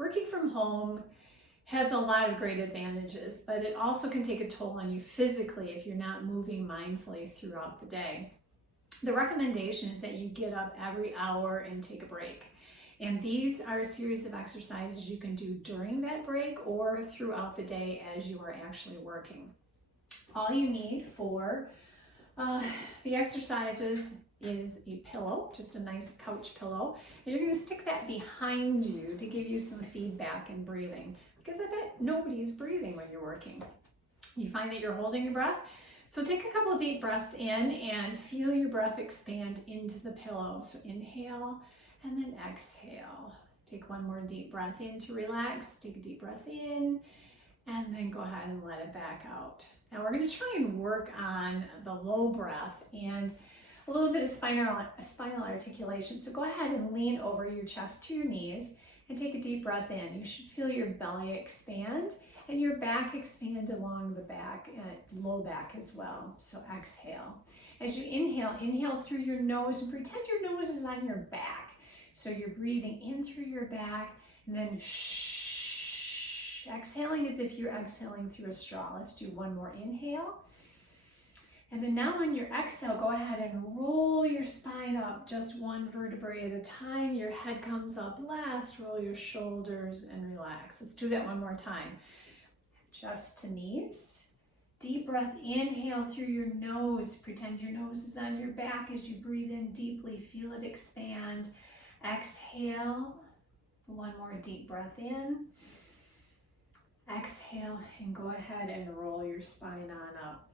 Working from home has a lot of great advantages, but it also can take a toll on you physically if you're not moving mindfully throughout the day. The recommendation is that you get up every hour and take a break. And these are a series of exercises you can do during that break or throughout the day as you are actually working. All you need for the exercises is a pillow, just a nice couch pillow. And you're going to stick that behind you to give you some feedback in breathing, because I bet nobody's breathing when you're working. You find that you're holding your breath. So take a couple deep breaths in and feel your breath expand into the pillow. So inhale and then exhale. Take one more deep breath in to relax. Take a deep breath in and then go ahead and let it back out. Now we're going to try and work on the low breath and a little bit of spinal articulation. So go ahead and lean over your chest to your knees and take a deep breath in. You should feel your belly expand and your back expand along the back and low back as well. So exhale. As you inhale, inhale through your nose and pretend your nose is on your back. So you're breathing in through your back and then shh. Exhaling as if you're exhaling through a straw. Let's do one more inhale. And then now on your exhale, go ahead and roll your spine up just one vertebrae at a time. Your head comes up last, roll your shoulders and relax. Let's do that one more time. Just to knees. Deep breath, inhale through your nose. Pretend your nose is on your back as you breathe in deeply. Feel it expand. Exhale. One more deep breath in. Exhale and go ahead and roll your spine on up.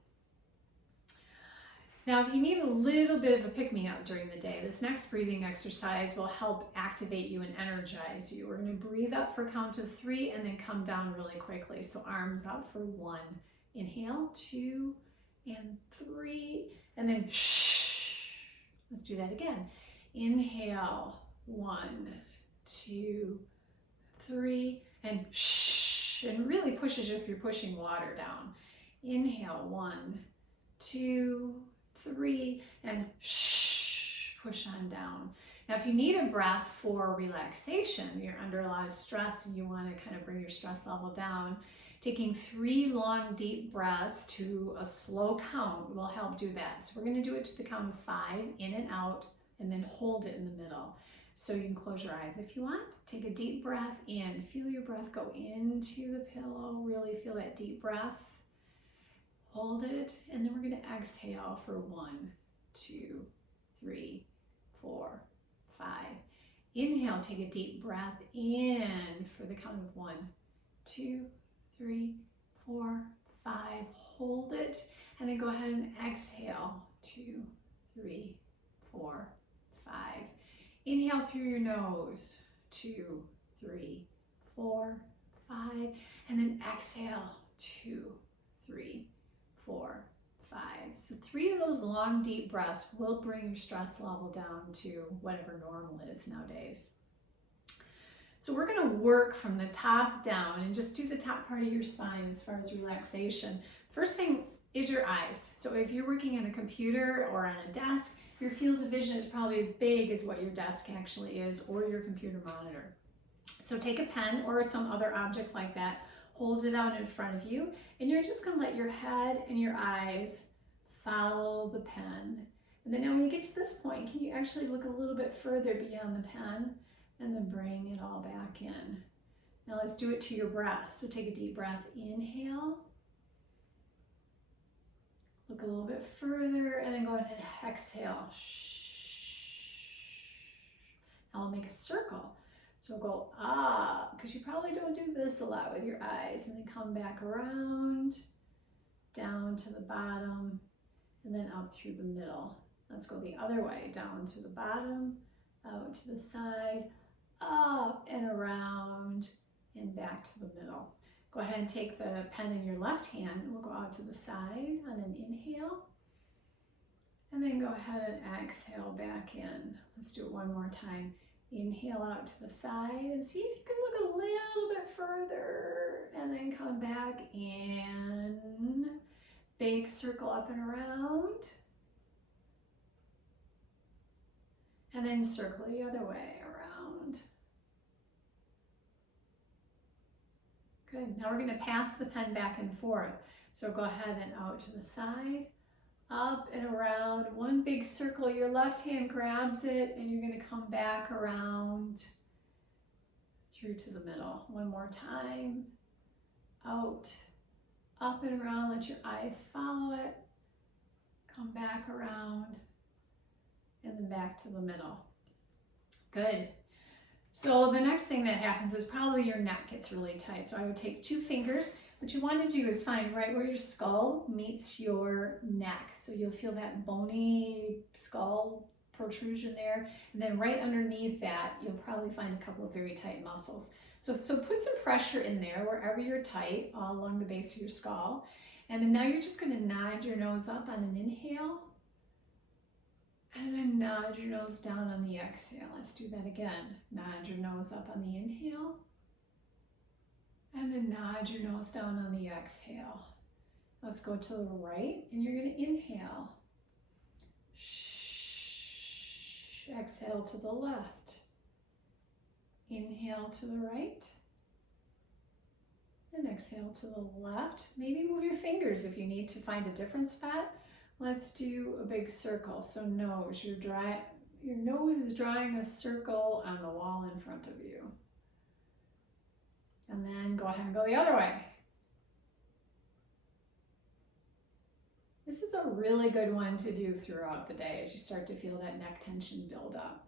Now, if you need a little bit of a pick-me-up during the day, this next breathing exercise will help activate you and energize you. We're going to breathe up for a count of 3 and then come down really quickly. So arms up for 1. Inhale, 2, and 3, and then shh. Let's do that again. Inhale, 1, 2, 3, and shh. And really push as if you're pushing water down. Inhale, 1, 2, 3, and shh, push on down. Now, if you need a breath for relaxation, you're under a lot of stress and you want to kind of bring your stress level down, taking 3 long, deep breaths to a slow count will help do that. So we're going to do it to the count of 5, in and out, and then hold it in the middle. So you can close your eyes if you want. Take a deep breath in. Feel your breath go into the pillow. Really feel that deep breath. Hold it, and then we're going to exhale for 1, 2, 3, 4, 5. Inhale, take a deep breath in for the count of 1, 2, 3, 4, 5. Hold it, and then go ahead and exhale. 2, 3, 4, 5. Inhale through your nose. 2, 3, 4, 5. And then exhale. 2, 3, 4, 5. So 3 of those long, deep breaths will bring your stress level down to whatever normal is nowadays. So we're going to work from the top down and just do the top part of your spine as far as relaxation. First thing is your eyes. So if you're working on a computer or on a desk, your field of vision is probably as big as what your desk actually is or your computer monitor. So take a pen or some other object like that, hold it out in front of you, and you're just going to let your head and your eyes follow the pen. And then now when you get to this point, can you actually look a little bit further beyond the pen and then bring it all back in. Now let's do it to your breath. So take a deep breath, inhale. Look a little bit further and then go ahead and exhale. Now we'll make a circle. So go up, because you probably don't do this a lot with your eyes, and then come back around, down to the bottom, and then out through the middle. Let's go the other way, down to the bottom, out to the side, up and around, and back to the middle. Go ahead and take the pen in your left hand, and we'll go out to the side on an inhale, and then go ahead and exhale back in. Let's do it one more time. Inhale out to the side and see if you can look a little bit further, and then come back in. Big circle up and around. And then circle the other way around. Good. Now we're going to pass the pen back and forth. So go ahead and out to the side, up and around, one big circle. Your left hand grabs it and you're going to come back around through to the middle. One more time, out, up and around, let your eyes follow it. Come back around and then back to the middle. Good. So the next thing that happens is probably your neck gets really tight. So I would take 2 fingers. What you want to do is find right where your skull meets your neck. So you'll feel that bony skull protrusion there. And then right underneath that, you'll probably find a couple of very tight muscles. So put some pressure in there wherever you're tight, all along the base of your skull. And then now you're just going to nod your nose up on an inhale. And then nod your nose down on the exhale. Let's do that again. Nod your nose up on the inhale. And then nod your nose down on the exhale. Let's go to the right, and you're going to inhale. Shh. Exhale to the left. Inhale to the right. And exhale to the left. Maybe move your fingers if you need to find a different spot. Let's do a big circle. So nose, your nose is drawing a circle on the wall in front of you. And then go ahead and go the other way. This is a really good one to do throughout the day as you start to feel that neck tension build up.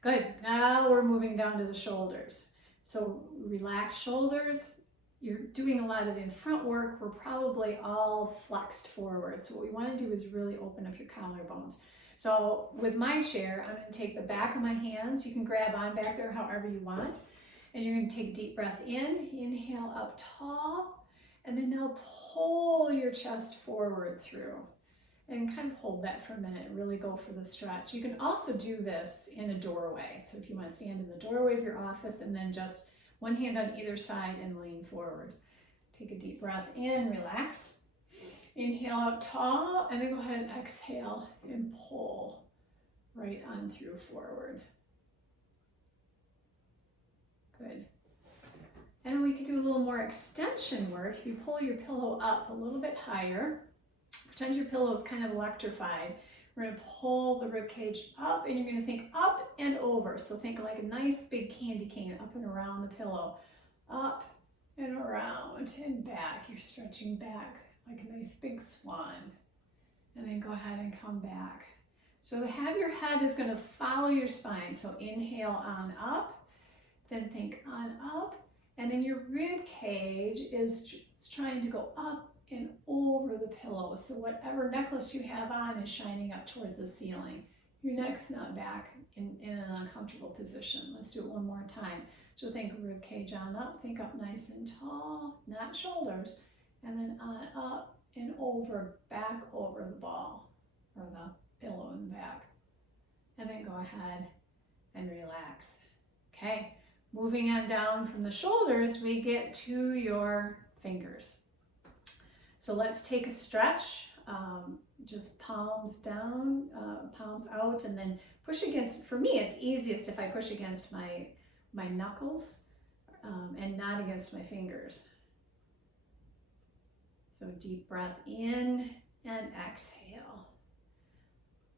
Good, now we're moving down to the shoulders. So relax shoulders. You're doing a lot of in front work. We're probably all flexed forward. So what we want to do is really open up your collarbones. So with my chair, I'm going to take the back of my hands. You can grab on back there however you want. And you're going to take a deep breath in, inhale up tall, and then now pull your chest forward through. And kind of hold that for a minute and really go for the stretch. You can also do this in a doorway. So if you want to stand in the doorway of your office and then just one hand on either side and lean forward. Take a deep breath in, relax. Inhale up tall, and then go ahead and exhale and pull right on through forward. Good. And then we could do a little more extension work. If you pull your pillow up a little bit higher, pretend your pillow is kind of electrified. We're going to pull the rib cage up, and you're going to think up and over. So think like a nice big candy cane up and around the pillow. Up and around and back. You're stretching back like a nice big swan. And then go ahead and come back. So have your head is going to follow your spine. So inhale on up, then think on up. And then your rib cage is trying to go up and over the pillow. So whatever necklace you have on is shining up towards the ceiling. Your neck's not back in an uncomfortable position. Let's do it one more time. So think rib cage on up, think up nice and tall, not shoulders, and then on up and over, back over the ball or the pillow in the back. And then go ahead and relax. Okay, moving on down from the shoulders, we get to your fingers. So let's take a stretch, just palms down, palms out, and then push against, for me it's easiest if I push against my knuckles and not against my fingers. So deep breath in and exhale.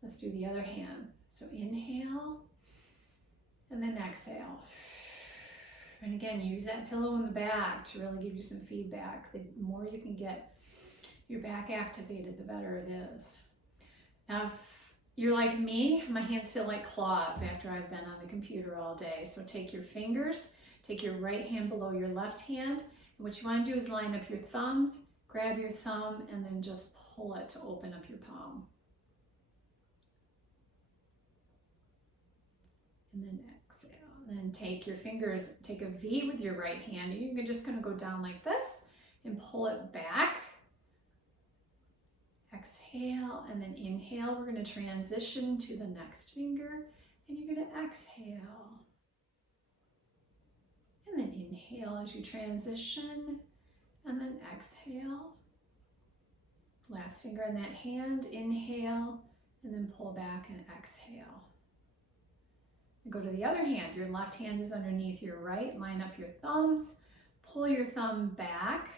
Let's do the other hand. So inhale and then exhale. And again, use that pillow in the back to really give you some feedback. The more you can get your back activated, the better it is. Now, if you're like me, my hands feel like claws after I've been on the computer all day. So take your fingers, take your right hand below your left hand. And what you want to do is line up your thumbs, grab your thumb, and then just pull it to open up your palm. And then exhale. And then take your fingers, take a V with your right hand. You're just going to go down like this and pull it back. Exhale and then inhale. We're going to transition to the next finger and you're going to exhale. And then inhale as you transition and then exhale. Last finger in that hand, inhale and then pull back and exhale. And go to the other hand. Your left hand is underneath your right. Line up your thumbs, Pull your thumb back.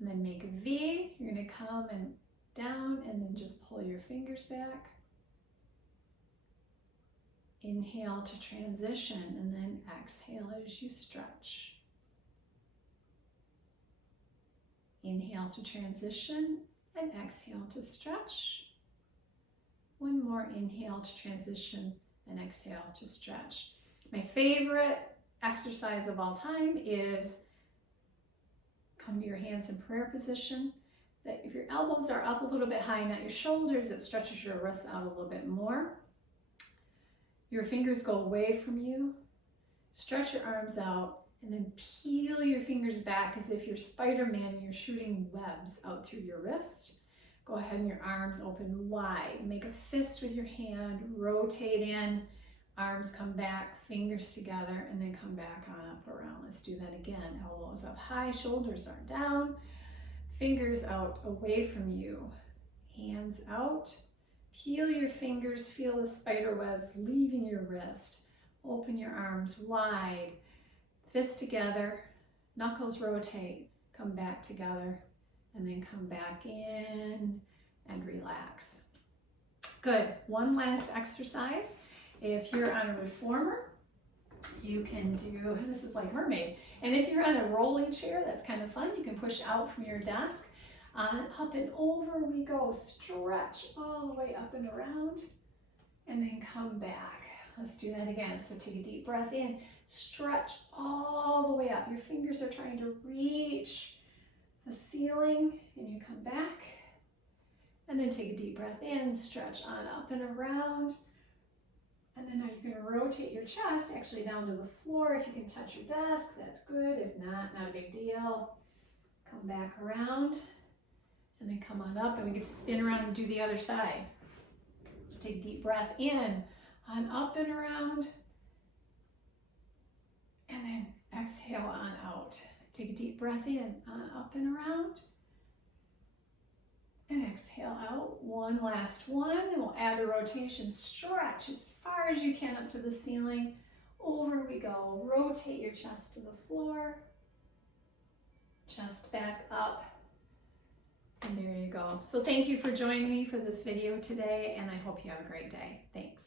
And then make a V. You're going to come and down and then just pull your fingers back. Inhale to transition and then exhale as you stretch. Inhale to transition and exhale to stretch. One more inhale to transition and exhale to stretch. My favorite exercise of all time is come to your hands in prayer position. That if your elbows are up a little bit high, not your shoulders, it stretches your wrists out a little bit more. Your fingers go away from you. Stretch your arms out and then peel your fingers back as if you're Spider-Man and you're shooting webs out through your wrist. Go ahead and your arms open wide. Make a fist with your hand, rotate in, arms come back, fingers together, and then come back on up around. Let's do that again. Elbows up high, shoulders are down, fingers out away from you, hands out. Peel your fingers, feel the spider webs leaving your wrist. Open your arms wide, fists together, knuckles rotate, come back together, and then come back in and relax. Good. One last exercise. If you're on a reformer, you can do, this is like mermaid. And if you're on a rolling chair, that's kind of fun. You can push out from your desk. Up and over we go. Stretch all the way up and around and then come back. Let's do that again. So take a deep breath in, stretch all the way up. Your fingers are trying to reach the ceiling and you come back. And then take a deep breath in, stretch on up and around. And then now you're going to rotate your chest actually down to the floor. If you can touch your desk, that's good. If not, not a big deal. Come back around. And then come on up and we get to spin around and do the other side. So take a deep breath in, on up and around, and then exhale on out. Take a deep breath in, on up and around, and exhale out. One last one, and we'll add the rotation. Stretch as far as you can up to the ceiling. Over we go. Rotate your chest to the floor, chest back up. And there you go. So thank you for joining me for this video today, and I hope you have a great day. Thanks.